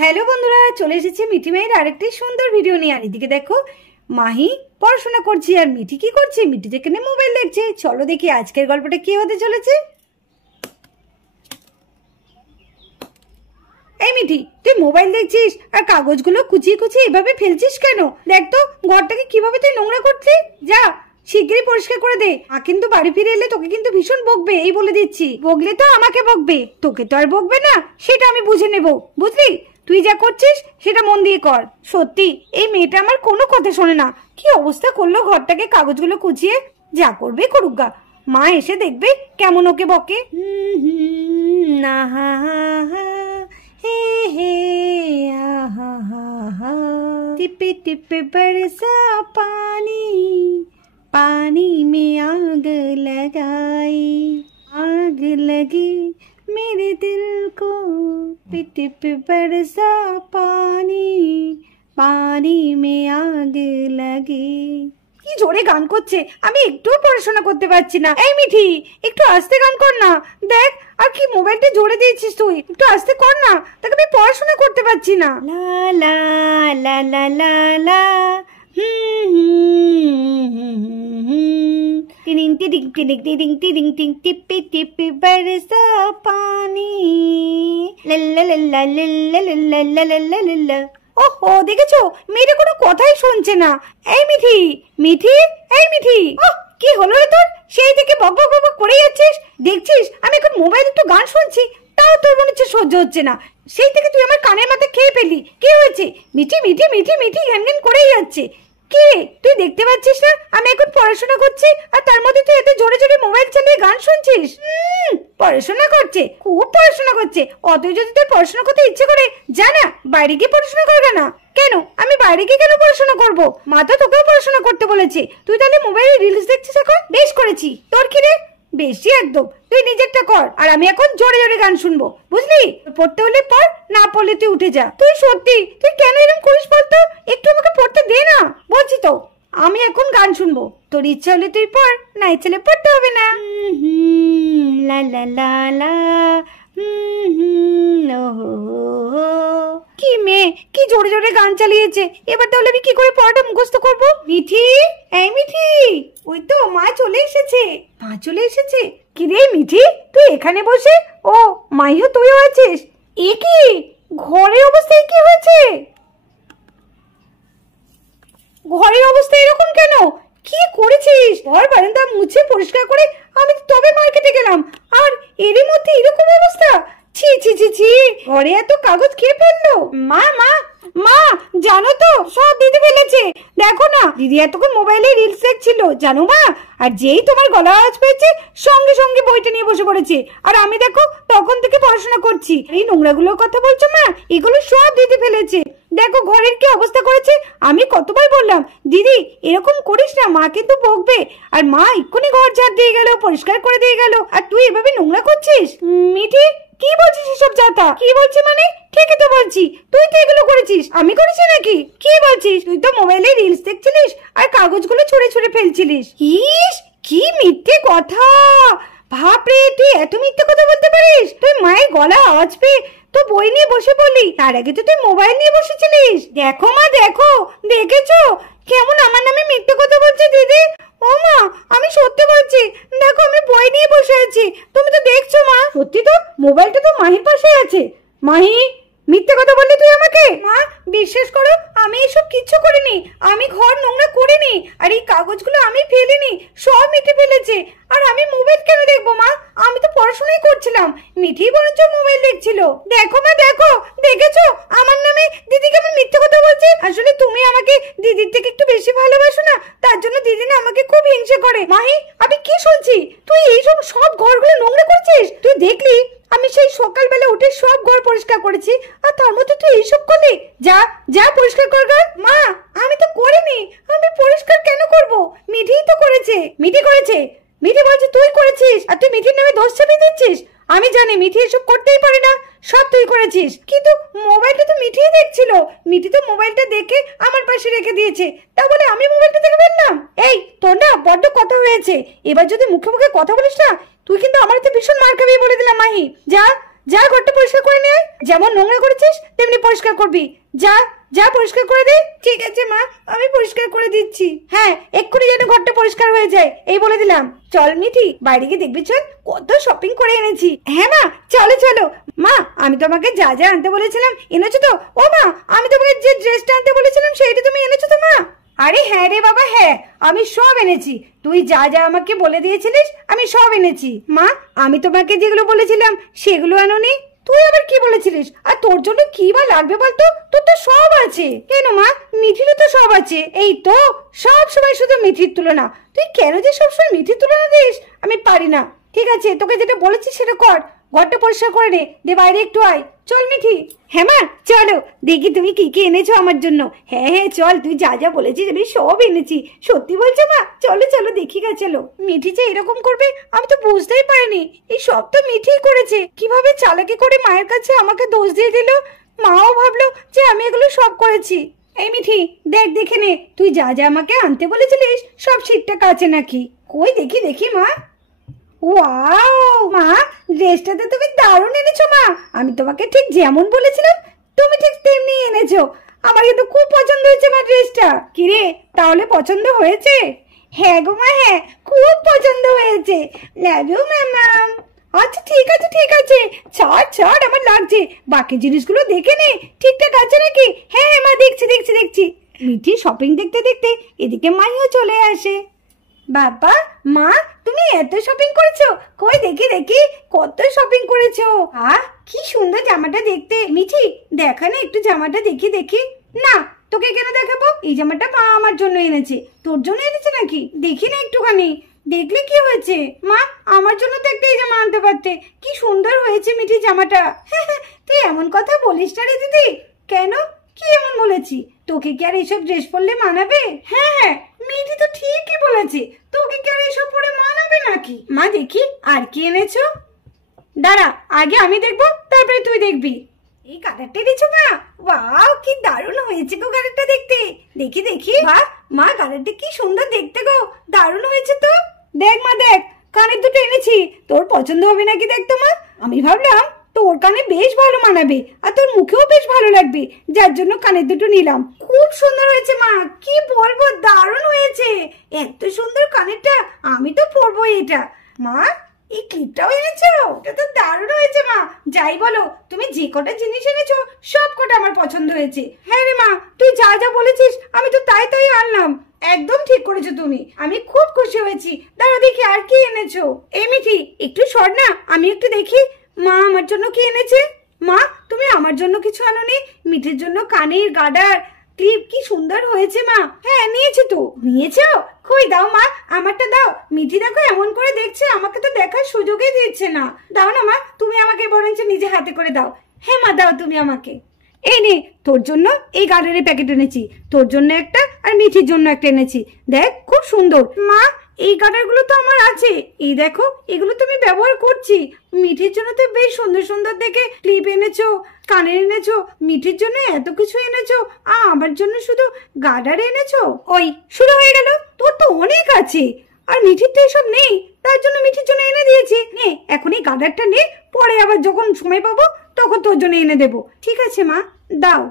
Hello বন্ধুরা, চলে এসেছি মিঠি মায়ের আরেকটি সুন্দর ভিডিও নিয়ে। আর এদিকে দেখো, মাহি পড়াশোনা করছে আর মিঠি কি করছে? মিঠি যেখানে মোবাইল দেখছে। চলো দেখি আজকের গল্পটা কি হতে চলেছে। এই মিঠি, তুই মোবাইল দেখছিস আর কাগজগুলো কুচিয়ে কুচিয়ে এভাবে ফেলছিস কেন? দেখ তো ঘরটাকে কিভাবে তুই নোংরা করছিস। যা শিগগিরই পরিষ্কার করে দে। কিন্তু বাড়ি ফিরে এলে তোকে কিন্তু ভীষণ বকবে, এই বলে দিচ্ছি। বকলে তো আমাকে বকবে, তোকে তো আর বকবে না, সেটা আমি বুঝে নেব, বুঝলি? তুই যা করছিস সেটা মন দিয়ে কর। সত্যি এই মেয়েটা আমার কোনো কথা শোনে না। কি অবস্থা করলো ঘরটাকে কাগজগুলো কুচিয়ে। যা করবে করুক গা, মা এসে দেখবে কেমন ওকে বকে। না হা হা हे हे आहा हा हा टिपे टिपे बरसा पानी, पानी में आग लगाई, आग लगी मेरे दिल को, टिप टिप बरसा पानी, पानी में आग लगी। কি জোরে গান করছে, আমি একটু পড়াশোনা করতে পারছি না। এই মিঠি, একটু আস্তে গান কর না। দেখ আর কি মোবাইলটা জোরে দিয়েছিস তুই, একটু আস্তে কর না, তাকে আমি পড়াশোনা করতে পারছি না। লা লা লা লা লা লা টিং টিং টিং টিং টিং টিং টিপে টিপে বরসা পানি, লা লা লা লা লা লা লা লা লা লা। ওহো, দেখেছো মেয়েটা কোনো কথাই শুনছে না। এই মিঠি, মিঠি, এই মিঠি, কি হলো রে তোর? সেই থেকে বক বক বক করে যাচ্ছিস। দেখছিস আমি এখন মোবাইল একটু গান শুনছি, তাও তোর মনে হচ্ছে সহ্য হচ্ছে না। সেই থেকে তুই আমার কানের মাথা খেয়ে ফেললি। কি হয়েছে? মিঠি মিঠি মিঠি মিঠি ঘ্যান ঘ্যান করেই যাচ্ছে। কি রে, তুই দেখতে পাচ্ছিস না আমি এখন পড়াশোনা করছি, আর তার মধ্যে তুই এত জোরে জোরে মোবাইল চালিয়ে গান শুনছিস? পড়াশোনা করছে, খুব পড়াশোনা করছে। অতই যদি তোর পড়াশোনা করতে ইচ্ছে করে, যা না বাইরে গিয়ে পড়াশোনা করবে না। কেন আমি বাইরে গিয়ে কেন পড়াশোনা করবো? মা তো তোকেও পড়াশোনা করতে বলেছে। তুই তাহলে মোবাইলে রিলস দেখছিস এখন? বেশ করেছি। তোর কি রে? বেশি একদম। তুই নিজেরটা কর, আর আমি এখন জোরে জোরে গান শুনবো, বুঝলি? পড়তে হলে পড়, না পড়লে তুই উঠে যা। তুই সত্যি তুই কেন এরকম করিস বলতো? একটু আমাকে পড়তে দে না, বলছি তো। আমি এখন গান শুনবো, তোর ইচ্ছা হলে তুই পড়, না ইচ্ছা হলে পড়তে হবে না। লা লা লা লা কি মেয়ে, কি জোরে জোরে গান চালিয়েছে। এবার তাহলে আমি কি করে পড়াটা মুখস্থ করবো? মিঠি, এই মিঠি, ওই তো মা চলে এসেছে। মা চলে এসেছে? কি রে মিঠি, তুই এখানে বসে? ও মাইও তুইও আছিস? এ কি ঘরের অবস্থায় কি হয়েছে? ঘরের অবস্থা এরকম কেন? কি করেছিস? ঘর বারান্দা মুছে পরিষ্কার করে আমি তবে মার্কেটে গেলাম, আর এরই মধ্যে এরকম অবস্থা। ছি ছি ছি ছি, ঘরে এত কাগজ খেয়ে ফেললো। মা মা মা, জানো তো সব দিদি ফেলেছে। দেখো না, দিদি এতক্ষণ মোবাইলে রিলস দেখছিল জানো মা, আর যেই তোমার গলা আওয়াজ পেয়েছে সঙ্গে সঙ্গে বইটা নিয়ে বসে পড়েছে। আর আমি দেখো তখন থেকে পড়াশোনা করছি। এই নোংরাগুলোর কথা বলছো মা, এগুলো সব দিদি ফেলেছে। দেখো ঘরের কি অবস্থা করেছে। আমি কতবার বললাম দিদি এরকম করিস না, মা কিন্তু বকবে। আর মা এক্ষুনি ঘর ঝাড় দিয়ে গেল, পরিষ্কার করে দিয়ে গেল, আর তুই এভাবে নোংরা করছিস। মিঠি কি বলছিস এসব যাতা? কি বলছি মানে? ঠিকই তো বলছি, তুই তো এগুলো করেছিস। আমি করেছি নাকি? কি বলছিস? তুই তো মোবাইলে রিলস দেখছিলিস আর কাগজগুলো ছুঁড়ে ছুঁড়ে ফেলছিলিস। ইস কি মিথ্যে কথা! ভাবরে, তুই এত মিথ্যে কথা বলতে পারিস? তুই মায়ের গলা আওয়াজ পেয়ে তো বই নিয়ে বসে পড়লি, তার আগে তো তুই মোবাইল নিয়ে বসেছিলিস। দেখো মা দেখো, দেখেছো কেমন আমার নামে মিথ্যে কথা বলছে দিদি? ও মা, আমি সত্যি বলছি, দেখো আমি বই নিয়ে বসে আছি, তুমি তো দেখছো মা। সত্যি তো, মোবাইলটা তো মাহির পাশে আছে। মাহি, মিথ্যে কথা বললি তুই আমাকে। মা বিশ্বাস করো, আমি এসব কিচ্ছু করিনি। আমি ঘর নোংরা করিনি, আর এই কাগজগুলো আমি ফেলিনি, সব মিঠে ফেলেছে। আর আমি মোবাইল কেন দেখবো মা? আমি তো পড়াশোনাই করছিলাম। মিঠি বরঞ্চ মোবাইল দেখছিল। দেখো মা দেখো, দেখেছো আমার নামে দিদি কেমন মিথ্যে কথা বলছে। আসলে তুমি আমাকে দিদির থেকে একটু বেশি ভালোবাসো না, তার জন্য দিদি না আমাকে খুব হিংসে করে। মাহি, আমি কি শুনছি? তুই এইসব সব ঘরগুলো নোংরা করছিস? তুই দেখলি আমি সেই সকালবেলা উঠে সব ঘর পরিষ্কার করেছি, আর তার মধ্যে তুই এইসব করলি? যা যা পরিষ্কার কর। মা আমি তো করিনি, আমি পরিষ্কার কেন করব? মিঠিই তো করেছে। মিঠি করেছে? মিঠি বলছে তুই করেছিস, আর তুই মিঠির নামে দোষ চাপিয়ে দিচ্ছিস। আমি জানি মিঠি এসব করতেই পারে না, সব তুই করেছিস। কিন্তু মোবাইলটা তো মিঠিই দেখছিল। মিঠি তো মোবাইলটা দেখে আমার পাশে রেখে দিয়েছে, তা বলে আমি মোবাইলটা দেখে ফেললাম? এই তোর না বড্ড কথা হয়েছে। এবার যদি মুখে মুখে কথা বলিস না, তুই কিন্তু আমার ভীষণ মার খাবি বলে দিলাম। মাহি যা যা ঘরটা পরিষ্কার করে নিয়ে, যেমন নোংরা করেছিস তেমনি পরিষ্কার করবি। যা যা পরিষ্কার করে দে। ঠিক আছে মা, আমি পরিষ্কার করে দিচ্ছি। হ্যাঁ, এক্ষুনি যেন ঘরটা পরিষ্কার হয়ে যায়, এই বলে দিলাম। চল মিঠি, বাইরে গিয়ে দেখবি চল কত শপিং করে এনেছি। হ্যাঁ মা, চলো চলো। মা, আমি তোমাকে যা যা আনতে বলেছিলাম এনেছো তো? ও মা, আমি তোমাকে যে ড্রেসটা আনতে বলেছিলাম সেইটা তুমি এনেছো তো মা? আরে হ্যাঁ রে বাবা, হ্যাঁ আমি সব এনেছি। তুই যা যা আমাকে বলে দিয়েছিলিস আমি সব এনেছি। মা, আমি তোমাকে যেগুলো বলেছিলাম সেগুলো আনোনি? তুই আবার কি বলেছিলিস? আর তোর জন্য কি বা লাগবে বলতো? তোর তো সব আছে। কেন মা, মিঠিরও তো সব আছে। এই তো সব সময় শুধু মিঠির তুলনা। তুই কেন যে সবসময় মিঠির তুলনা দিস? আমি পারি না। ঠিক আছে, তোকে যেটা বলেছি সেটা কর। ঘরটা পরিষ্কার করে নে, দে বাইরে একটু আয়। চল মিঠি। হ্যাঁ মা, চলো দেখি তুমি কি কি এনেছো আমার জন্য। হ্যাঁ হ্যাঁ চল, তুই যা যা বলেছিস আমি সব এনেছি। সত্যি বলছো মা? চলো চলো দেখি গা, চলো। মিঠি যে এরকম করবে আমি তো বুঝতেই পারিনি। এই সব তো মিঠিই করেছে। কিভাবে চালাকি করে মায়ের কাছে আমাকে দোষ দিয়ে দিল। মাও ভাবলো যে আমি এগুলো সব করেছি। এই মিঠি, দেখ দেখে নে তুই যা যা আমাকে আনতে বলেছিলিস সব ঠিকঠাক আছে নাকি। কই দেখি দেখি মা। ওয়াও মা, ড্রেসটা তো তুমি দারুণ এনেছো মা। আমি তোমাকে ঠিক যেমন বলেছিলাম তুমি ঠিক তেমনি এনেছো। আমার কিন্তু খুব পছন্দ হয়েছে মা ড্রেসটা। কিরে, তাহলে পছন্দ হয়েছে? হ্যাঁ গো মা, হ্যাঁ খুব পছন্দ হয়েছে। Love you ma'am. আচ্ছা ঠিক আছে ঠিক আছে, ছাড় ছাড়, আমার লাগছে। বাকি জিনিসগুলো দেখে নে ঠিকঠাক আছে নাকি। হ্যাঁ হ্যাঁ মা, দেখছি দেখছি দেখছি। মিঠি শপিং দেখতে দেখতে এদিকে মাইও চলে আসে। বাবা, মা তুমি এত শপিং করেছো? কই দেখি দেখি কত শপিং করেছো। কি সুন্দর জামাটা দেখতে। মিঠি দেখা না একটু জামাটা দেখি দেখি। না, তোকে কেন দেখাবো? এই জামাটা মা আমার জন্য এনেছে। তোর জন্য এনেছে নাকি? দেখি না একটুখানি। দেখলে কি হয়েছে মা? আমার জন্য তো একটা এই জামা আনতে পারতে। কি সুন্দর হয়েছে মিঠি জামাটা। তুই এমন কথা বলিস না রে দিদি। কেন, কি এমন বলেছি? তোকে কি আর এইসব ড্রেস পরলে মানাবে? হ্যাঁ হ্যাঁ, মিঠি তো ঠিকই বলেছে। তোকে কি আর এইসব পরে মানাবে নাকি? মা দেখি আর কি এনেছো। দাঁড়া, আগে আমি দেখবো তারপরে তুই দেখবি। এই কালারটা এনেছো মা? ওয়াও, কি দারুণ হয়েছে গো কালারটা দেখতে। দেখি দেখি। বাহ মা, কালারটা কি সুন্দর দেখতে গো। দারুণ হয়েছে তো। দেখ মা দেখ, কানের দুটো এনেছি। তোর পছন্দ হবে নাকি দেখ তো মা। আমি ভাবলাম তোর কানে বেশ ভালো মানাবে আর তোর মুখেও বেশ ভালো লাগবে, যার জন্য কানের দুটো নিলাম। খুব সুন্দর হয়েছে মা, কি বলবো, দারুণ হয়েছে। এত সুন্দর কানেরটা আমি তো পরবো এটা। মা, এই ক্লিপটাও এনেছো? এটা তো দারুণ হয়েছে মা। যাই বলো, তুমি যে কটা জিনিস এনেছো সব কটা আমার পছন্দ হয়েছে। হ্যাঁ রে মা, তুই যা যা বলেছিস আমি তো তাই তাই আনলাম। একদম ঠিক করেছো তুমি, আমি খুব খুশি হয়েছি। দাঁড়া দেখি আর কি এনেছো। এই মিঠি একটু সর না, আমি একটু দেখি মা আমার জন্য কি এনেছে। মা, তুমি আমার জন্য কিছু আনোনি? মিঠির জন্য কানের গার্ডার ক্লিপ কি সুন্দর হয়েছে মা। হ্যাঁ নিয়েছি তো। নিয়েছো? কই দাও মা, আমারটা দাও। মিঠি দেখো এমন করে দেখছে, আমাকে তো দেখার সুযোগই দিচ্ছে না। দাও না মা, তুমি আমাকে বরঞ্চ নিজে হাতে করে দাও। হ্যাঁ মা, দাও তুমি আমাকে। এই নে, তোর জন্য এই গার্ডারের প্যাকেট এনেছি। তোর জন্য একটা আর মিঠির জন্য একটা এনেছি। দেখ খুব সুন্দর। মা, এই গার্ডারগুলো তো আমার আছে। এই দেখো, এগুলো তো আমি ব্যবহার করছি। মিঠির জন্য তো বেশ সুন্দর সুন্দর দেখে ক্লিপ এনেছো, কানের এনেছো। মিঠির জন্য এত কিছু এনেছো, আমার জন্য শুধু গার্ডার এনেছো। ওই শুরু হয়ে গেল, তোর তো অনেক আছে আর মিঠির তো এসব নেই, তার জন্য মিঠির জন্য এনে দিয়েছি। নে এখন এই গার্ডারটা নে, পরে আবার যখন সময় পাবো তখন তোর জন্য এনে দেবো। ঠিক আছে মা, দাও।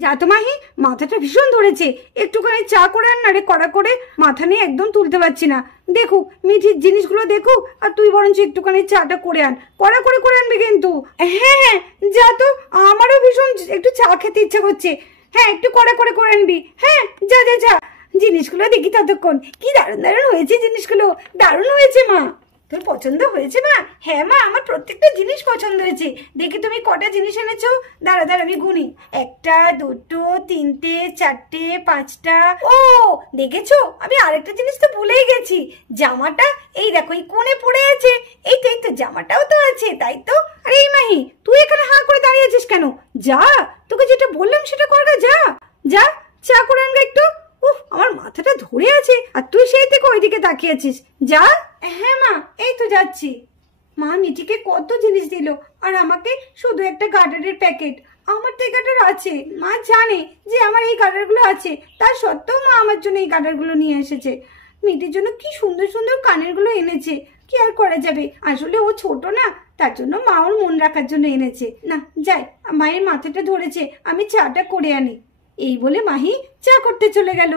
যা তো মাহি, মাথাটা ভীষণ ধরেছে। একটুখানি চা করে আন না রে, কড়া করে। মাথা নিয়ে একদম তুলতে পারছি না। দেখুক মিঠির জিনিসগুলো দেখুক, আর তুই বরঞ্চ একটুখানি চাটা করে আন। কড়া করে করে আনবি কিন্তু। হ্যাঁ হ্যাঁ যা তো, আমারও ভীষণ একটু চা খেতে ইচ্ছা করছে। হ্যাঁ একটু কড়া করে করে আনবি। হ্যাঁ যা যা যা। জিনিসগুলো দেখি ততক্ষণ। কি দারুণ দারুণ হয়েছে জিনিসগুলো, দারুণ হয়েছে মা। তোর পছন্দ হয়েছে মা? হ্যাঁ মা, আমার প্রত্যেকটা জিনিস পছন্দ হয়েছে। দেখি তুমি কটা জিনিস এনেছো। দাঁড়া দাঁড়া আমি গুনি। একটা, দুটো, তিনটে, চারটে, পাঁচটা। ও দেখেছো, আমি আরেকটা জিনিস তো ভুলেই গেছি। জামাটা এই দেখো এই কোণে পড়ে আছে। এই তো জামাটাও তো আছে, তাই তো। আরে এই মাহি, তুই এখানে হাঁ করে দাঁড়িয়ে আছিস কেন? যা, তোকে যেটা বললাম সেটা কর। যা যা, চা করে আনবে একটু। উফ, আমার মাথাটা ধরে আছে আর তুই সেই থেকে ওইদিকে তাকিয়ে আছিস। যা। হ্যাঁ মা, এই তো যাচ্ছি। মা মিঠিকে কত জিনিস দিল আর আমাকে শুধু একটা গার্ডারের প্যাকেট। আমার তো এই গার্ডার আছে, মা জানে যে আমার এই গার্ডারগুলো আছে, তার সত্ত্বেও মা আমার জন্য এই গার্ডারগুলো নিয়ে এসেছে। মিঠির জন্য কি সুন্দর সুন্দর কানেরগুলো এনেছে। কি আর করা যাবে, আসলে ও ছোট না, তার জন্য মা ওর মন রাখার জন্য এনেছে। না যাই, মায়ের মাথাটা ধরেছে, আমি চাটা করে আনি। এই বলে মাহি চা করতে চলে গেল।